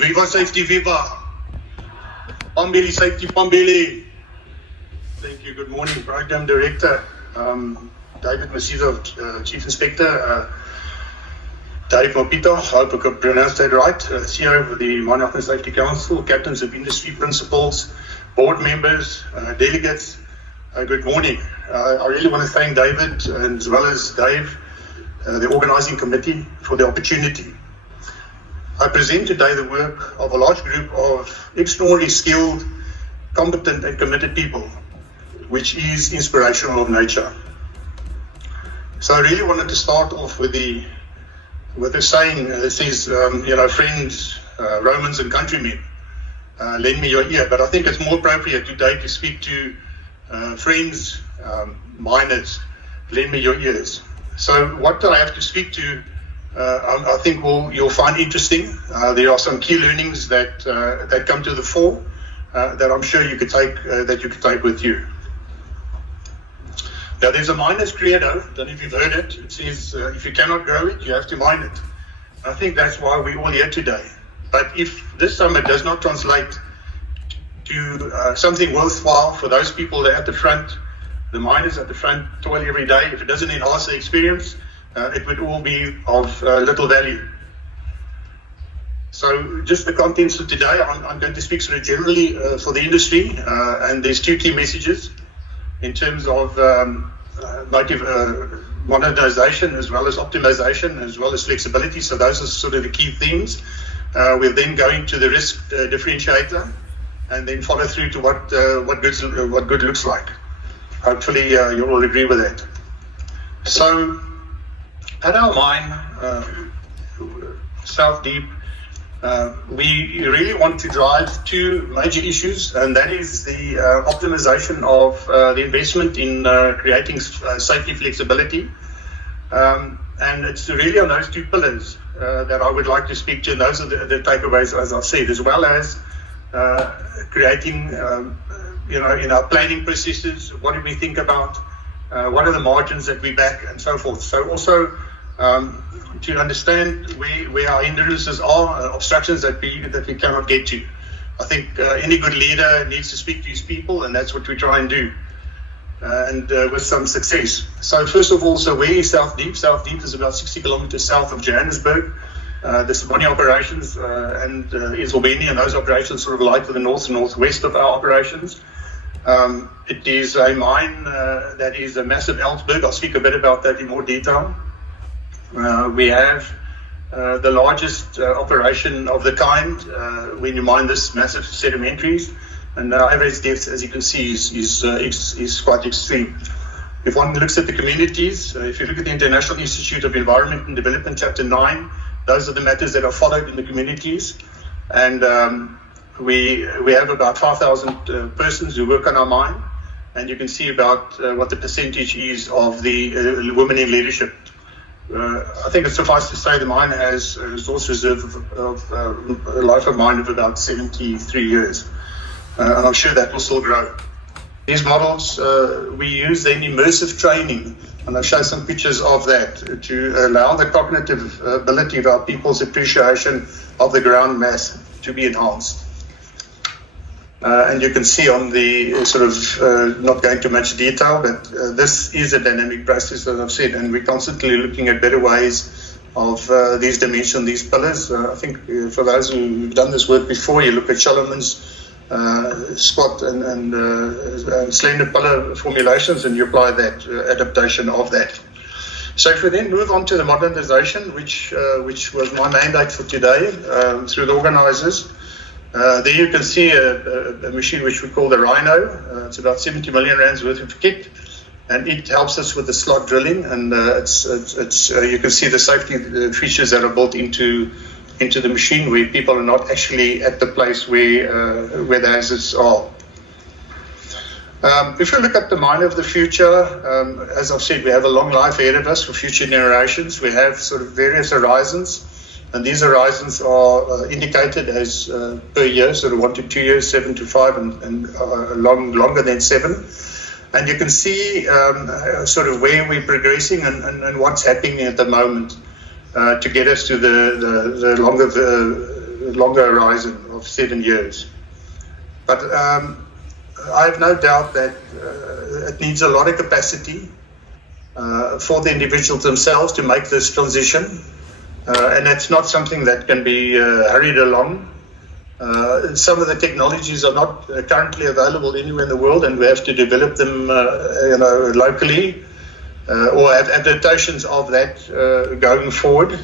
Viva Safety, Viva! Pambili Safety, Pambili! Thank you. Good morning, Program Director. David Masizo, Chief Inspector. Dave Mopito, I hope I could pronounce that right. CEO of the Mine Health and Safety Council, captains of industry, principals, board members, delegates. Good morning. I really want to thank David and as well as Dave, the organising committee, for the opportunity. I present today the work of a large group of extraordinarily skilled, competent and committed people, which is inspirational of nature. So I really wanted to start off with a saying that says, friends, Romans and countrymen, lend me your ear. But I think it's more appropriate today to speak to friends, miners, lend me your ears. So what I have to speak to, I think you'll find interesting. There are some key learnings that come to the fore that I'm sure you could take with you. Now, there's a miner's credo. I don't know if you've heard it. It says, if you cannot grow it, you have to mine it. I think that's why we're all here today. But if this summit does not translate to something worthwhile for those people that are at the front, the miners at the front toil every day, if it doesn't enhance the experience, it would all be of little value. So just the contents of today, I'm going to speak sort of generally for the industry, and there's two key messages in terms of modernization as well as optimization as well as flexibility. So those are sort of the key themes. We're then going to the risk differentiator and then follow through to what good looks like. Hopefully you'll all agree with that. So at our mine, South Deep, we really want to drive two major issues, and that is the optimization of the investment in creating safety flexibility. And it's really on those two pillars that I would like to speak to, and those are the takeaways, as I've said, as well as creating, in our planning processes, what do we think about, what are the margins that we back, and so forth. So also to understand where our hindrances are, obstructions that we cannot get to. I think any good leader needs to speak to his people, and that's what we try and do, and with some success. So first of all, so where is South Deep? South Deep is about 60 kilometers south of Johannesburg. The Siboney operations and Isolbeni and those operations sort of lie to the north and northwest of our operations. It is a mine that is a massive Elsberg. I'll speak a bit about that in more detail. We have the largest operation of the kind when you mine this massive sedimentaries, and our average depth, as you can see, is quite extreme. If one looks at the communities, if you look at the International Institute of Environment and Development, Chapter 9, those are the matters that are followed in the communities, and we have about 5,000 persons who work on our mine, and you can see about what the percentage is of the women in leadership. I think it's suffice to say the mine has a resource reserve of a life of mine of about 73 years, and I'm sure that will still grow. These models, we use then immersive training, and I'll show some pictures of that to allow the cognitive ability of our people's appreciation of the ground mass to be enhanced. And you can see on the sort of, not going into much detail, but this is a dynamic process, as I've said, and we're constantly looking at better ways of these dimensions, these pillars. I think for those who've done this work before, you look at Scholomann's squat and slender pillar formulations, and you apply that adaptation of that. So if we then move on to the modernization, which was my mandate for today through the organisers. There you can see a machine which we call the Rhino. It's about 70 million rands worth of kit, and it helps us with the slot drilling. And you can see the safety features that are built into the machine, where people are not actually at the place where the hazards are. If you look at the mine of the future, as I've said, we have a long life ahead of us for future generations. We have sort of various horizons. And these horizons are indicated as per year, sort of 1 to 2 years, 7 to 5, and longer than 7. And you can see sort of where we're progressing and what's happening at the moment to get us to the longer longer horizon of 7 years. But I have no doubt that it needs a lot of capacity for the individuals themselves to make this transition, and it's not something that can be hurried along. Some of the technologies are not currently available anywhere in the world, and we have to develop them, locally, or have adaptations of that going forward.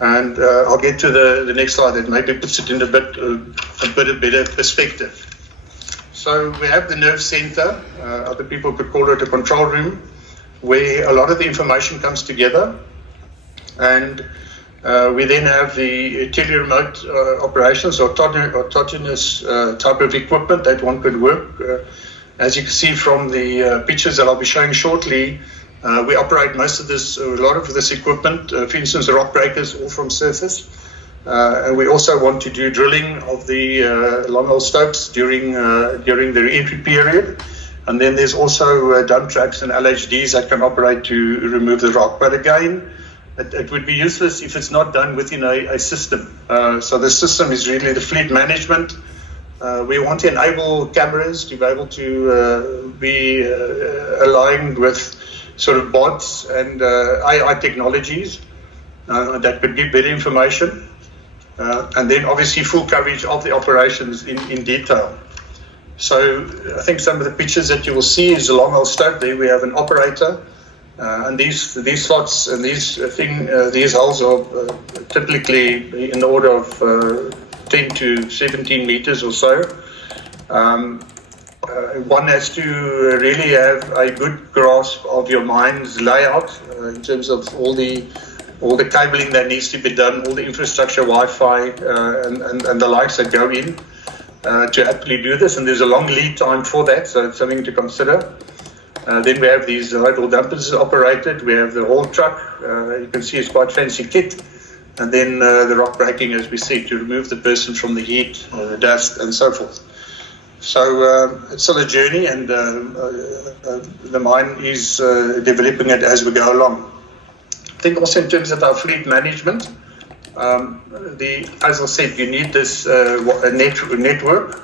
And I'll get to the next slide that maybe puts it in a bit better perspective. So we have the nerve center, other people could call it a control room, where a lot of the information comes together. And we then have the teleremote operations or autonomous type of equipment that one could work. As you can see from the pictures that I'll be showing shortly, we operate most of this, a lot of this equipment, for instance, the rock breakers, all from surface. And we also want to do drilling of the long hole stopes during the entry period. And then there's also dump trucks and LHDs that can operate to remove the rock. But again, it would be useless if it's not done within a system. So the system is really the fleet management. We want to enable cameras to be able to be aligned with sort of bots and AI technologies that could give better information. And then obviously full coverage of the operations in detail. So I think some of the pictures that you will see is a long hole stope. There we have an operator, and these slots and these holes are typically in the order of 10 to 17 meters or so. One has to really have a good grasp of your mine's layout in terms of all the cabling that needs to be done, all the infrastructure, Wi-Fi, and the likes that go in to actually do this. And there's a long lead time for that, so it's something to consider. Then we have these hydro dumpers operated. We have the haul truck. You can see it's quite fancy kit. And then the rock breaking, as we see, to remove the person from the heat, the dust, and so forth. So it's still a journey, and the mine is developing it as we go along. I think also in terms of our fleet management, as I said, you need this network,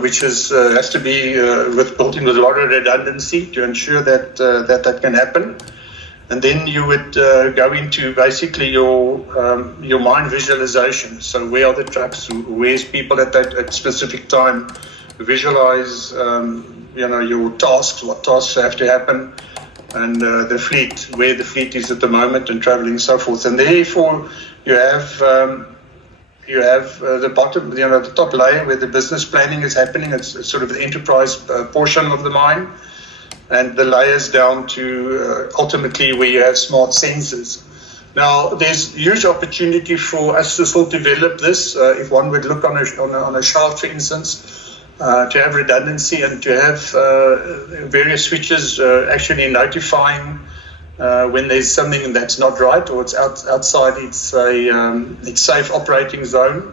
which has to be built in with a lot of redundancy to ensure that that can happen. And then you would go into basically your mine visualization. So where are the trucks? Where's people at that specific time? Visualize, your tasks, what tasks have to happen, and the fleet, where the fleet is at the moment, and traveling and so forth. And therefore, you have the bottom, the top layer where the business planning is happening. It's sort of the enterprise portion of the mine. And the layers down to ultimately where you have smart sensors. Now, there's huge opportunity for us to still develop this. If one would look on a shaft, for instance, to have redundancy and to have various switches actually notifying when there's something that's not right or it's outside its safe operating zone.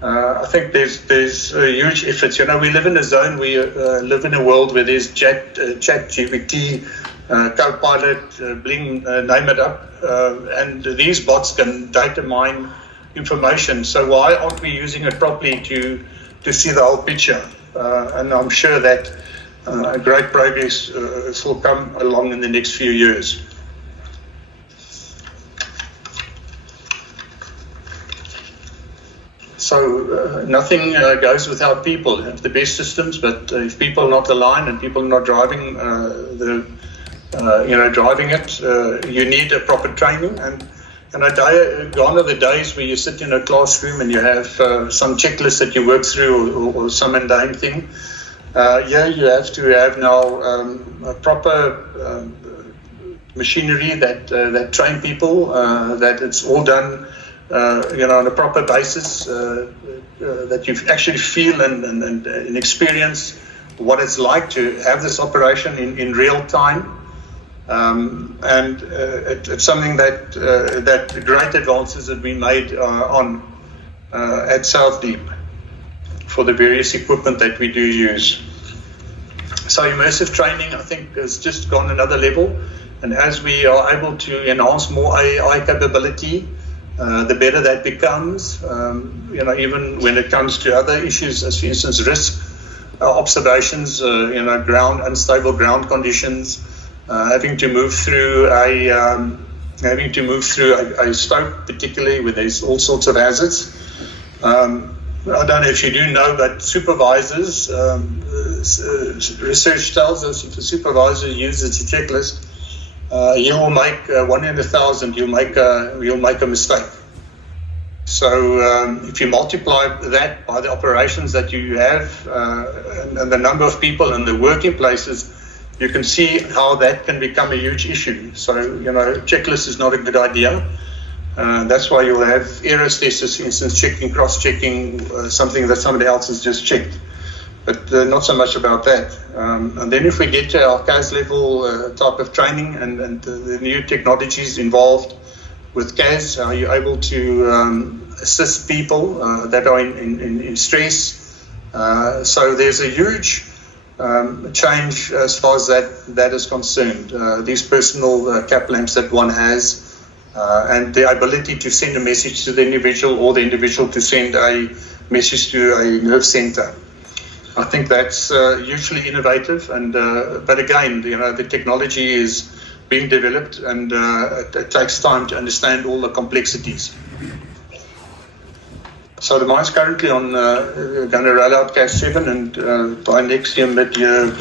I think there's huge efforts. We live in a zone, we live in a world where there's chat GPT, Copilot, Bling, name it up, and these bots can data mine information. So why aren't we using it properly to see the whole picture? And I'm sure that great progress will come along in the next few years. So nothing goes without people. You have the best systems, but if people are not aligned and people are not driving driving it, you need a proper training. And gone are the days where you sit in a classroom and you have some checklist that you work through or some mundane thing. You have to have now a proper machinery that train people, that it's all done on a proper basis, that you actually feel and experience what it's like to have this operation in real time. And it's something that great advances have been made on at South Deep for the various equipment that we do use. So immersive training, I think, has just gone another level. And as we are able to enhance more AI capability, the better that becomes. Even when it comes to other issues, as for instance, risk observations, unstable ground conditions, having to move through a stope, particularly where there's all sorts of hazards. I don't know if you do know, but supervisors, research tells us if a supervisor uses a checklist, you will make 1 in 1,000. You'll make a mistake. So if you multiply that by the operations that you have and the number of people and the working places, you can see how that can become a huge issue. So checklist is not a good idea. That's why you'll have errors testers, for instance, cross-checking something that somebody else has just checked. But not so much about that. And then if we get to our CAS level type of training and the new technologies involved with CAS, how you're able to assist people that are in stress. So there's a huge change as far as that is concerned. These personal cap lamps that one has, and the ability to send a message to the individual or the individual to send a message to a nerve center. I think that's hugely innovative, and but again, the technology is being developed, and it takes time to understand all the complexities. So the mine's currently on going to roll out CAS 7, and by next year, mid-year,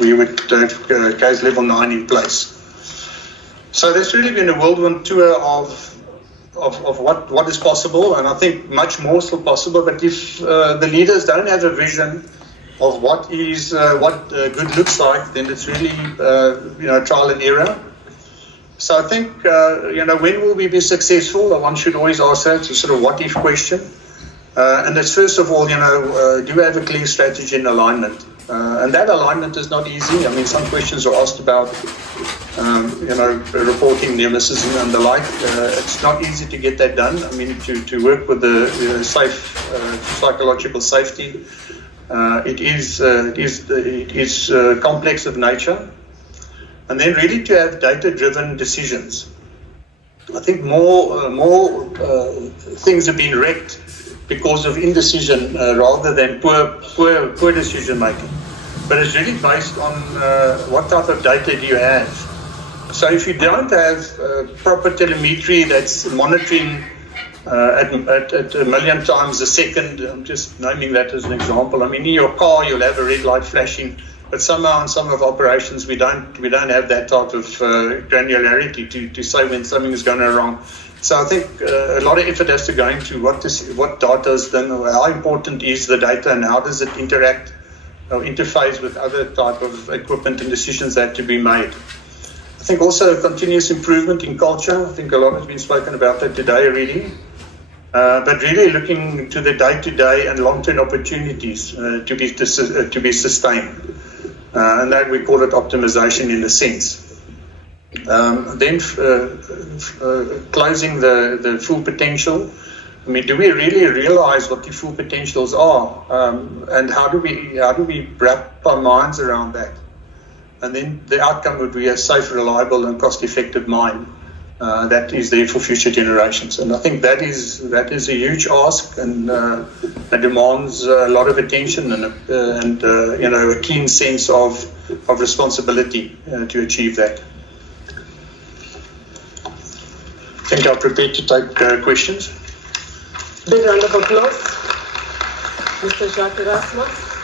we would have CAS level 9 in place. So there's really been a whirlwind tour of what is possible, and I think much more is still possible. But if the leaders don't have a vision of what good looks like, then it's really trial and error. So I think when will we be successful? One should always ask that. It's a sort of what if question. And it's first of all, do we have a clear strategy and alignment? And that alignment is not easy. I mean, some questions are asked about, reporting near misses and the like. It's not easy to get that done. I mean, to work with the safe psychological safety, it is complex of nature. And then really to have data-driven decisions. I think more things have been wrecked because of indecision rather than poor decision making. But it's really based on what type of data do you have. So if you don't have proper telemetry that's monitoring at 1 million times a second, I'm just naming that as an example. I mean, in your car you'll have a red light flashing, but somehow in some of operations we don't have that type of granularity to say when something is going wrong. So I think a lot of effort has to go into what data is done, how important is the data, and how does it interact or interface with other type of equipment and decisions that have to be made. I think also continuous improvement in culture. I think a lot has been spoken about that today already. But really looking to the day-to-day and long-term opportunities to be sustained. And that we call it optimization in a sense. Then closing the full potential. I mean, do we really realize what the full potentials are? And how do we wrap our minds around that? And then the outcome would be a safe, reliable, and cost-effective mine that is there for future generations. And I think that is a huge ask, and it demands a lot of attention and a keen sense of responsibility to achieve that. I think I'm prepared to take questions. Big round of applause, Mr. Jacques Erasmus.